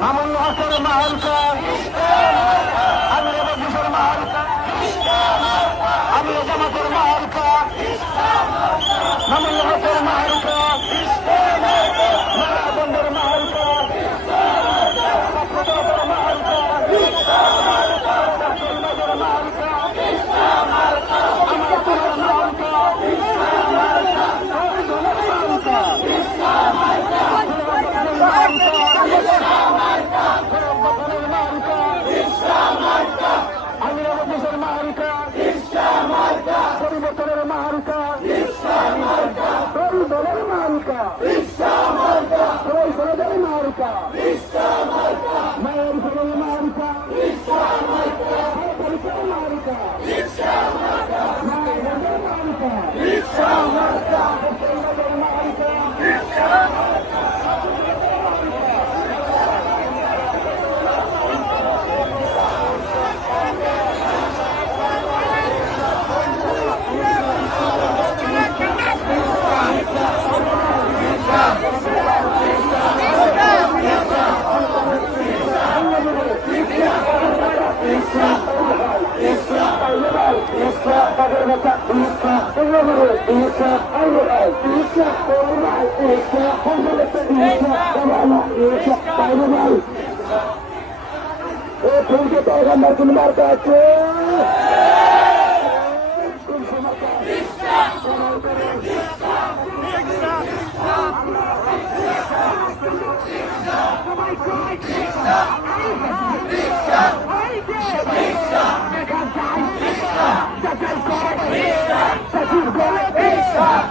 মামুন হকের মাহালকা, আমির বন্ধুর মাহালকা, আমির জামাতের মাহালকা, মামুন হকের মাহালকা, বন্ধুর মাহালকা, ছাত্রদলের মাহালকা, ছাত্রদলের মাহালকা, আমার দলের মাহালকা, পরিবর্তনের মাহালকা, দলের মাহালকা, দলের মাহালকা, মায়ের ঘরের মাহালকা, পরিচয়ের মাহালকা, মায়ের ঘরের মাহালকা, কোন মার্কা আছে?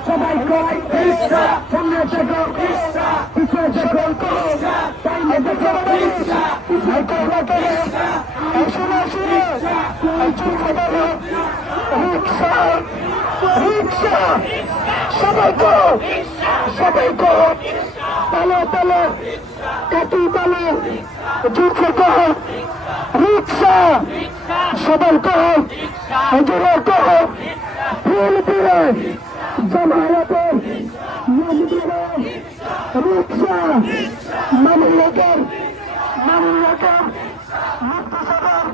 সবাই কয় সামনে দেখো পিছনে দেখো সামনে দেখো শুনে শুনে রিক্সা রিক্সা সবাই করো পালো পালো কাটি পালো জুড়ছে কহ রিক্সা সবাই কহ জুড়ে কহ ফুল দিয়ে জামায়াতের রিক্সা মামুন লোকের মুক্তি সদর